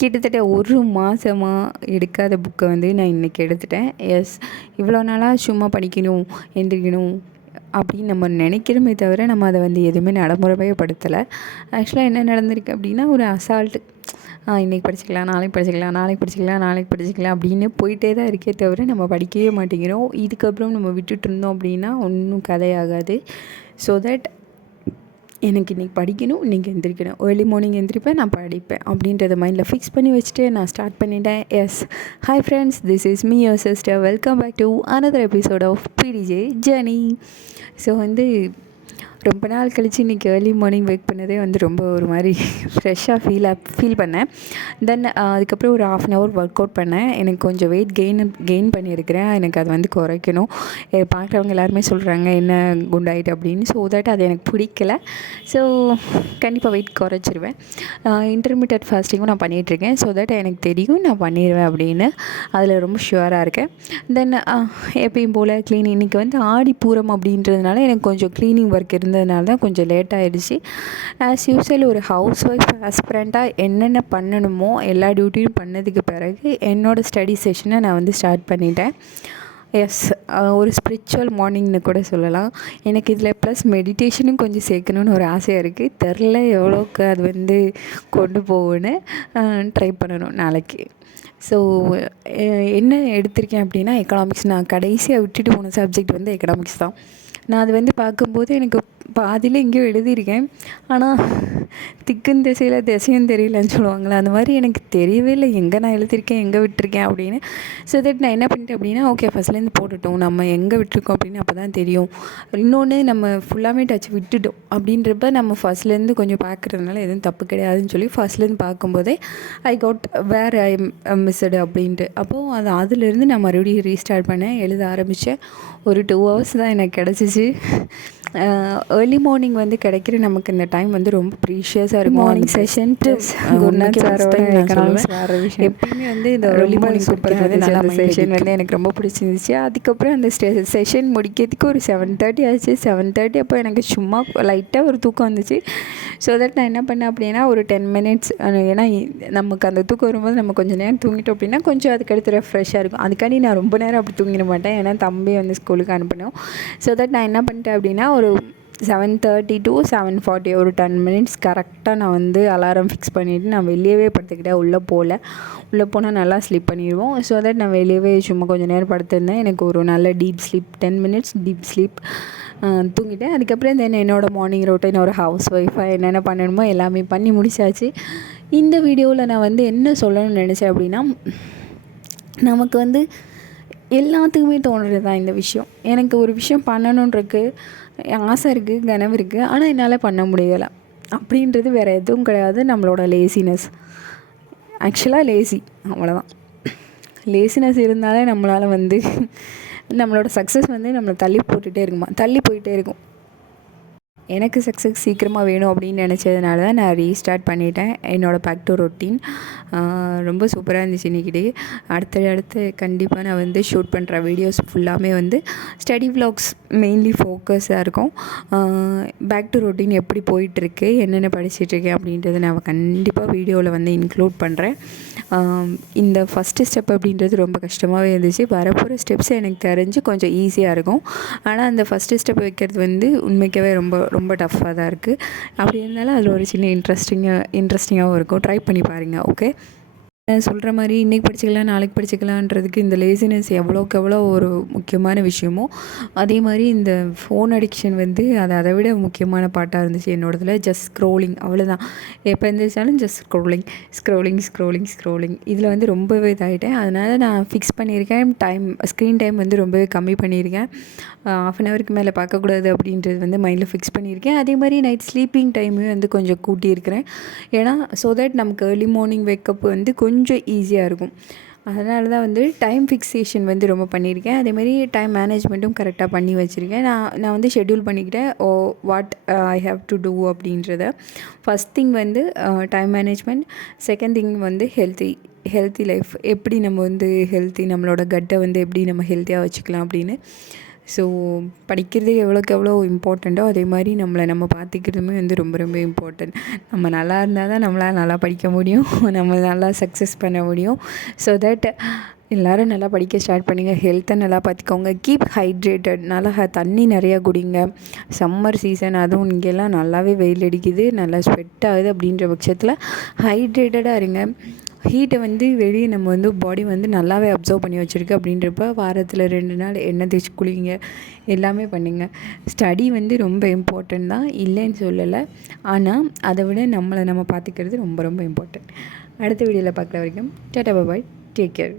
கிட்டத்தட்ட ஒரு மாதமாக எடுக்காத புக்கை வந்து நான் இன்றைக்கி எடுத்துட்டேன். எஸ், இவ்வளோ நாளாக சும்மா படிக்கணும், எந்திரிக்கணும் அப்படின்னு நம்ம நினைக்கிறோமே தவிர நம்ம அதை வந்து எதுவுமே நடைமுறைப்படுத்தலை. ஆக்சுவலாக என்ன நடந்திருக்கு அப்படின்னா, ஒரு அசால்ட்டு இன்றைக்கி படிச்சுக்கலாம், நாளைக்கு படிச்சுக்கலாம், நாளைக்கு படிச்சுக்கலாம், நாளைக்கு படிச்சுக்கலாம் அப்படின்னு போயிட்டே தான் இருக்கே தவிர நம்ம படிக்கவே மாட்டேங்கிறோம். இதுக்கப்புறம் நம்ம விட்டுட்டு இருந்தோம் அப்படின்னா ஒன்றும் கதையாகாது. ஸோ தட் எனக்கு இன்றைக்கி படிக்கணும், இன்றைக்கி எந்திரிக்கணும், ஏர்லி மார்னிங் எந்திரிப்பேன், நான் படிப்பேன் அப்படின்றத மைண்டில் ஃபிக்ஸ் பண்ணி வச்சுட்டு நான் ஸ்டார்ட் பண்ணிட்டேன். Yes, hi friends, this is me your sister. Welcome back to another episode of PDJ journey. So வந்து ரொம்ப நாள் கழித்து இன்றைக்கி ஏர்லி மார்னிங் வெயிட் பண்ணதே வந்து ரொம்ப ஒரு மாதிரி ஃப்ரெஷ்ஷாக ஃபீல் பண்ணேன். தென் அதுக்கப்புறம் ஒரு 1/2 hour ஒர்க் அவுட் பண்ணேன். எனக்கு கொஞ்சம் வெயிட் கெயின் பண்ணியிருக்கிறேன். எனக்கு அது வந்து குறைக்கணும். பார்க்குறவங்க எல்லாருமே சொல்கிறாங்க என்ன குண்டாயிட்டு அப்படின்னு. ஸோ தட் அது எனக்கு பிடிக்கல. ஸோ கண்டிப்பாக வெயிட் குறைச்சிருவேன். இன்டர்மீடியட் ஃபாஸ்டிங்கும் நான் பண்ணிகிட்ருக்கேன். ஸோ தட் எனக்கு தெரியும் நான் பண்ணிடுவேன் அப்படின்னு. அதில் ரொம்ப ஷுவராக இருக்கேன். தென் எப்பயும் போல் க்ளீனிங் இன்றைக்கி வந்து ஆடி பூரம் அப்படின்றதுனால எனக்கு கொஞ்சம் க்ளீனிங் ஒர்க் இருந்ததுனால தான் கொஞ்சம் லேட் ஆகிடுச்சு. ஆஸ் யூஸ்வல் ஒரு ஹவுஸ் ஒய்ஃப் ஆஸ்பிரண்ட்டாக என்னென்ன பண்ணணுமோ எல்லா டியூட்டியும் பண்ணதுக்கு பிறகு என்னோடய ஸ்டடி செஷனை நான் வந்து ஸ்டார்ட் பண்ணிட்டேன். எஸ், ஒரு ஸ்பிரிச்சுவல் மார்னிங்னு கூட சொல்லலாம். எனக்கு இதில் ப்ளஸ் மெடிடேஷனும் கொஞ்சம் சேர்க்கணுன்னு ஒரு ஆசையாக இருக்குது. தெரில எவ்வளோக்கு அது வந்து கொண்டு போகுன்னு ட்ரை பண்ணணும் நாளைக்கு. ஸோ என்ன எடுத்திருக்கேன் அப்படின்னா எக்கனாமிக்ஸ். நான் கடைசியாக விட்டுட்டு போன சப்ஜெக்ட் வந்து எக்கனாமிக்ஸ் தான். நான் அது வந்து பார்க்கும்போது எனக்கு பாதியில் எங்கேயோ எழுதியிருக்கேன். ஆனால் திக்குன்னு திசையும் தெரியலன்னு சொல்லுவாங்களே, அந்த மாதிரி எனக்கு தெரியவே இல்லை எங்கே நான் எழுதியிருக்கேன், எங்கே விட்டுருக்கேன் அப்படின்னு. ஸோ தட் நான் என்ன பண்ணிட்டேன் அப்படின்னா, ஓகே ஃபஸ்ட்லேருந்து போட்டுட்டோம், நம்ம எங்கே விட்டுருக்கோம் அப்படின்னு அப்போ தான் தெரியும். இன்னொன்று நம்ம ஃபுல்லாமே டச் விட்டுட்டோம் அப்படின்றப்ப நம்ம ஃபஸ்ட்லேருந்து கொஞ்சம் பார்க்குறதுனால எதுவும் தப்பு கிடையாதுன்னு சொல்லி ஃபஸ்ட்லேருந்து பார்க்கும்போதே I got where I missed அப்படின்ட்டு. அப்போது அதுலேருந்து நான் மறுபடியும் ரீஸ்டார்ட் பண்ணேன், எழுத ஆரம்பித்தேன். ஒரு 2 hours தான் எனக்கு கிடச்சிச்சு. ஏர்லி மார்னிங் வந்து கிடைக்கிற நமக்கு இந்த டைம் வந்து ரொம்ப ப்ரீஷியஸாக இருக்கும். மார்னிங் செஷன் குருநாத் சாரோட எக்கனாமிக்ஸ் வேறு விஷயம். எப்பயுமே வந்து இந்த ஏர்லி மார்னிங் சூப்பராக வந்து நல்லா செஷன் வந்து எனக்கு ரொம்ப பிடிச்சிருந்துச்சு. அதுக்கப்புறம் அந்த செஷன் முடிக்கிறதுக்கு ஒரு 7:30 ஆச்சு. 7:30 அப்போ எனக்கு சும்மா லைட்டாக ஒரு தூக்கம் வந்துச்சு. ஸோ தட் நான் என்ன பண்ணேன் அப்படின்னா ஒரு 10 minutes, ஏன்னா நமக்கு அந்த தூக்கம் வரும்போது நம்ம கொஞ்சம் நேரம் தூங்கிட்டோம் அப்படின்னா கொஞ்சம் அதுக்கடுத்து ரெஃப்ரெஷ்ஷாக இருக்கும். அதுக்காண்டி நான் ரொம்ப நேரம் அப்படி தூங்கிட மாட்டேன், ஏன்னா தம்பி வந்து ஸ்கூலுக்கு அனுப்பணும். ஸோ தட் நான் என்ன பண்ணிட்டேன் அப்படின்னா ஒரு 7:30 to 7:40 ஒரு 10 minutes கரெக்டாக நான் வந்து அலாரம் ஃபிக்ஸ் பண்ணிவிட்டு நான் வெளியவே படுத்துக்கிட்டேன். உள்ளே போனால் நல்லா ஸ்லீப் பண்ணிடுவோம். ஸோ தட் நான் வெளியவே சும்மா கொஞ்சம் நேரம் படுத்திருந்தேன். எனக்கு ஒரு நல்ல deep sleep 10 minutes deep sleep தூங்கிட்டேன். அதுக்கப்புறம் என்னோடய மார்னிங் ரொட்டீன் ஒரு ஹவுஸ் ஒய்ஃபாக என்னென்ன பண்ணணுமோ எல்லாமே பண்ணி முடிச்சாச்சு. இந்த வீடியோவில் நான் வந்து என்ன சொல்லணும்னு நினச்சேன் அப்படின்னா, நமக்கு வந்து எல்லாத்துக்குமே தோணுறது தான் இந்த விஷயம். எனக்கு ஒரு விஷயம் பண்ணணுன்ருக்கு, ஆசை இருக்குது, கனவு இருக்குது, ஆனால் என்னால் பண்ண முடியலை அப்படின்றது வேறு எதுவும் கிடையாது, நம்மளோட லேசினஸ். ஆக்சுவலாக லேசி, அவ்வளோதான். லேசினஸ் இருந்தாலே நம்மளால் வந்து நம்மளோட சக்ஸஸ் வந்து நம்மளை தள்ளி போயிட்டே இருக்கும். எனக்கு சக்ஸஸ் சீக்கிரமாக வேணும் அப்படின்னு நினச்சதுனால தான் நான் ரீஸ்டார்ட் பண்ணிட்டேன் என்னோடய பேக் டு ரொட்டீன். ரொம்ப சூப்பராக இருந்துச்சு இன்றைக்கி. அடுத்து கண்டிப்பாக நான் வந்து ஷூட் பண்ணுற வீடியோஸ் ஃபுல்லாமே வந்து ஸ்டடி விலாக்ஸ் மெயின்லி ஃபோக்கஸாக இருக்கும். பேக் டு ரொட்டீன் எப்படி போயிட்டுருக்கு, என்னென்ன படிச்சிட்ருக்கேன் அப்படின்றத நான் கண்டிப்பாக வீடியோவில் வந்து இன்க்ளூட் பண்ணுறேன். இந்த ஃபஸ்ட்டு ஸ்டெப் அப்படின்றது ரொம்ப கஷ்டமாகவே இருந்துச்சு. வரப்போகிற ஸ்டெப்ஸ் எனக்கு தெரிஞ்சு கொஞ்சம் ஈஸியாக இருக்கும். ஆனால் அந்த ஃபஸ்ட்டு ஸ்டெப் வைக்கிறது வந்து உண்மைக்காகவே ரொம்ப ரொம்ப டஃப்பாக தான் இருக்குது. அப்படி இருந்தாலும் அதில் ஒரு சின்ன இன்ட்ரெஸ்டிங்காகவும் இருக்கும். ட்ரை பண்ணி பாருங்கள். ஓகே, சொல்கிற மாதிரி இன்றைக்கி படிச்சுக்கலாம், நாளைக்கு படிச்சுக்கலான்றதுக்கு இந்த லேசினஸ் எவ்வளோக்கு எவ்வளோ ஒரு முக்கியமான விஷயமோ அதே மாதிரி இந்த ஃபோன் அடிக்ஷன் வந்து அதை விட முக்கியமான பார்ட்டாக இருந்துச்சு என்னோடதில். ஜஸ்ட் ஸ்க்ரோலிங், அவ்வளோதான். எப்போ எழுந்திரிச்சாலும் ஜஸ்ட் ஸ்க்ரோலிங் இதில் வந்து ரொம்பவே இதாகிட்டேன். அதனால் நான் ஃபிக்ஸ் பண்ணியிருக்கேன் ஸ்க்ரீன் டைம் வந்து ரொம்பவே கம்மி பண்ணியிருக்கேன். 1/2 hourக்கு மேலே பார்க்கக்கூடாது அப்படின்றது வந்து மைண்டில் ஃபிக்ஸ் பண்ணியிருக்கேன். அதே மாதிரி நைட் ஸ்லீப்பிங் டைமையும் வந்து கொஞ்சம் கூட்டியிருக்கிறேன். ஏன்னா ஸோ தட் நமக்கு ஏர்லி மார்னிங் வேக்கப் வந்து கொஞ்சம் ஈஸியாக இருக்கும். அதனால தான் வந்து டைம் ஃபிக்ஸேஷன் வந்து ரொம்ப பண்ணியிருக்கேன். அதேமாதிரி டைம் மேனேஜ்மெண்ட்டும் கரெக்டாக பண்ணி வச்சுருக்கேன். நான் வந்து ஷெட்யூல் பண்ணிக்கிட்டேன் what I have to do அப்படின்றத. ஃபஸ்ட் திங் வந்து டைம் மேனேஜ்மெண்ட், செகண்ட் திங் வந்து ஹெல்த்தி லைஃப், எப்படி நம்ம வந்து நம்மளோட கட்டை வந்து எப்படி நம்ம ஹெல்த்தியாக வச்சுக்கலாம் அப்படின்னு. ஸோ படிக்கிறது எவ்வளோக்கு எவ்வளோ இம்பார்ட்டண்ட்டோ அதே மாதிரி நம்மளை நம்ம பார்த்துக்கிறதுமே வந்து ரொம்ப ரொம்ப இம்பார்ட்டண்ட். நம்ம நல்லா இருந்தால் தான் நம்மளால் நல்லா படிக்க முடியும், நம்ம நல்லா சக்ஸஸ் பண்ண முடியும். ஸோ தட் எல்லோரும் நல்லா படிக்க ஸ்டார்ட் பண்ணுங்கள். ஹெல்த்தை நல்லா பார்த்துக்கோங்க. Keep hydrated. நல்லா தண்ணி நிறையா குடிங்க. சம்மர் சீசன், அதுவும் இங்கெல்லாம் நல்லாவே வெயில் அடிக்குது, நல்லா ஸ்வெட் ஆகுது. அப்படின்ற பட்சத்தில் ஹைட்ரேட்டடாக இருங்க. ஹீட்டை வந்து வெளியே நம்ம வந்து பாடி வந்து நல்லாவே அப்சர்வ் பண்ணி வச்சுருக்கு. அப்படின்றப்ப வாரத்தில் 2 நாள் எண்ணெய் தேய்ச்சி குளிங்க, எல்லாமே பண்ணுங்க. ஸ்டடி வந்து ரொம்ப இம்பார்ட்டண்ட் தான், இல்லைன்னு சொல்லலை. ஆனால் அதை விட நம்மளை நம்ம பார்த்துக்கிறது ரொம்ப ரொம்ப இம்பார்ட்டண்ட். அடுத்த வீடியோவில் பார்க்குற வரைக்கும் டாடா பாய், டேக் கேர்.